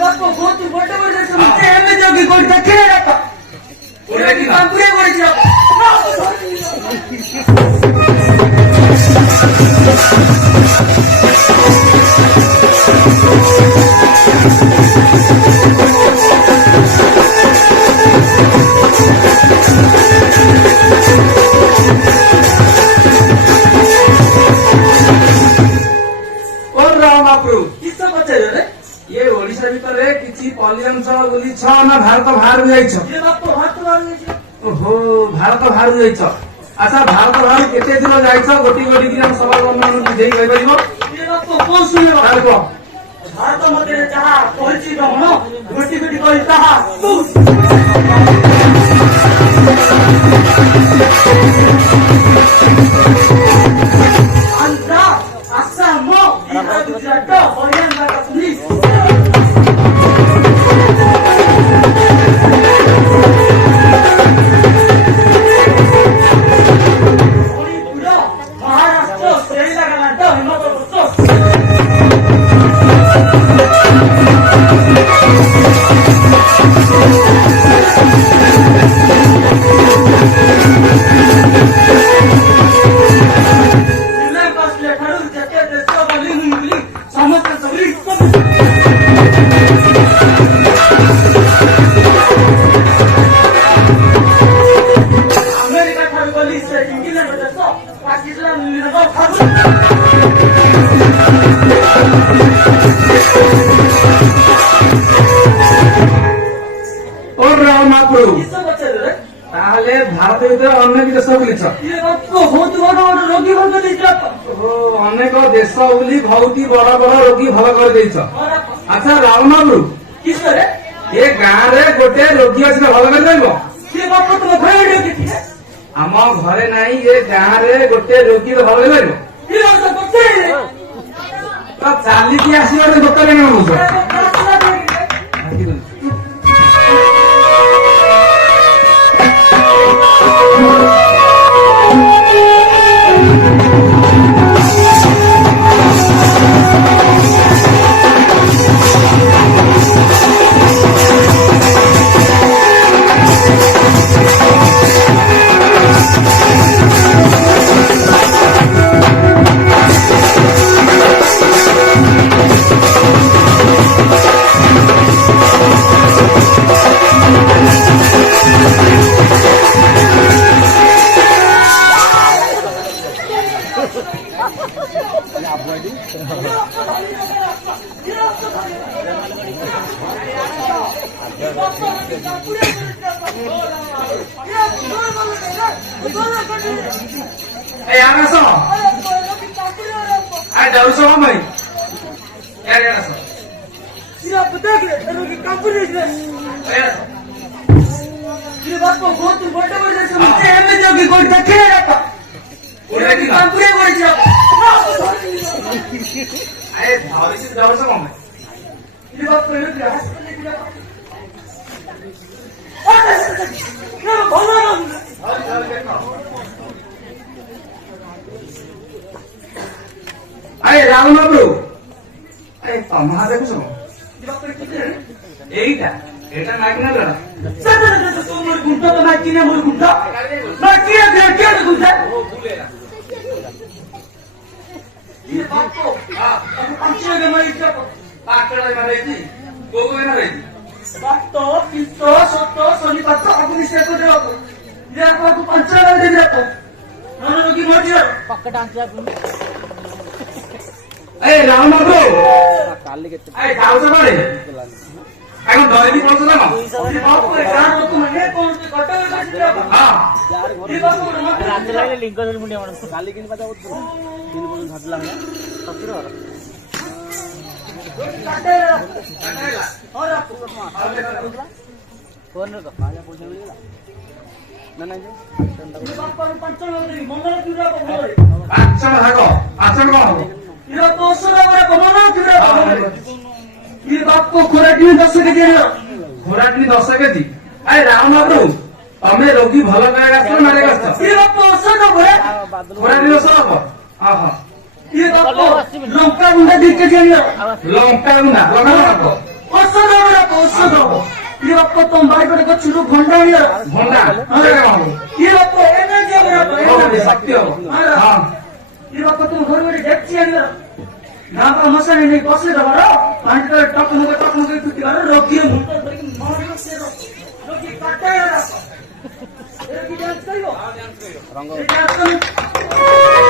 ବାପ ବହୁତ ବଡ ବଡ ସମସ୍ତେ ଆମେ ଯୋଗୀ କୋଠି ଦେଖିଲେ ବାପା କୋଠି କି କାମ୍ପୁରେ କରିଛି भारत बाहर ओहो भारत बाहर अच्छा भारत बाहर केते दिन जाइछ गोटी गोटी की हम सवाल मान बुझेई कहि परिबो कोन सुने भारत मध्ये जहा कहछि न गोटी गोटी कहि ताहा आंध्र आसाम बिहार गुजरात हरियाणा कश्मीर ताहले भारत भीतर अनेक देश बुलीछ बहुत बड़ बड़ रोगी भल अनेक देश बुली बहुत बड़ बड़ रोगी भल कर देछ अच्छा रावण बाबू किसरे ये गाँ रे गोटे रोगी अच्छे भल कर देबो ये बाप तुम घरे रोगी आम घरे नहीं ये गाँ रे गोटे रोगी भल कर देबो ये बात बच्चे तो चाली की आसीबो दोकान में मुझे अरे राम बाबू अरे तमा देखुछ एटा एटा नाकिना लड़ा तो मोर गुंडा तो नाकिना मोर गुंडा नाकिना दे के गुंडा ओ भूलेला ये बाप को हां अब पंचे में मारी क्या पाकड़ा में मारी थी गोगो में मारी बात तो पितो सतो सोनी पत्तो अपनी से को दे ये आपको पंचे में दे दे तो नन रोगी मर जाओ पकड़ा आंटिया ए राम बाबू काली के ए गाँव से मारे এখন ধরে নি পৌঁছে না बाप को गांव तो तुमने कौन से कटे में से हां ये बाप को रांचे लागले लिंक कर मुंडी म्हणून काली किन पता होत दिन बोलून झाडला ना सत्र कटे कटेला और फोन रे माझ्या पैसे मिळाला ना नाही ये बाप को पंचम होती मंगल पूजा को बोल পাঁচজন থাকো পাঁচজন কোন হবে ये तो ओसरा वाला कमाना पूजा ये बाप को खोराटी में 10 के दिया ଘୋରାଟି 10 କେଜି ଆରେ ରାମ ବାବୁ ତମେ ରୋଗୀ ଭଲ କରିବା ଆସିଲ ମାରେ ଆସିଛ ये बाप को ओसरा का भरे ଘୋରାଟି ଦୋଷ ହବ ହଁ ହଁ ये बाप को लंका गुंडा देख के दिया ଲଙ୍କା ଗୁଣ୍ଡା ଲଙ୍କା ओसरा ରକ୍ତ ତମ ବାଇ ଗୋଟେ ଗଛରୁ ଭଣ୍ଡା ଆଣିଲା ଭଣ୍ଡା ସେଇଟା କଣ ହବ? ଏ ରକ୍ତ ଏନର୍ଜି ହବ ହବ, ଶକ୍ତି ହବ। ହଁ। ଏ ରକ୍ତ ତମ ଘର ଗୋଟେ ଡେକ୍ଚି ଆଣିଲା ନା ପା ମଶାଣି ନେଇ ବସେଇ ଦବାର ପାଣିଟା ଟକମକ ଫୁଟିବାର ରୋଗୀ ମୁଣ୍ଡ ଧରିକି ମରିବ ସେ ରୋଗୀ କାଟେ କି ଡ୍ୟାନ୍ସ କରିବ ରଙ୍ଗ ଏ ଡ୍ୟାନ୍ସ କରି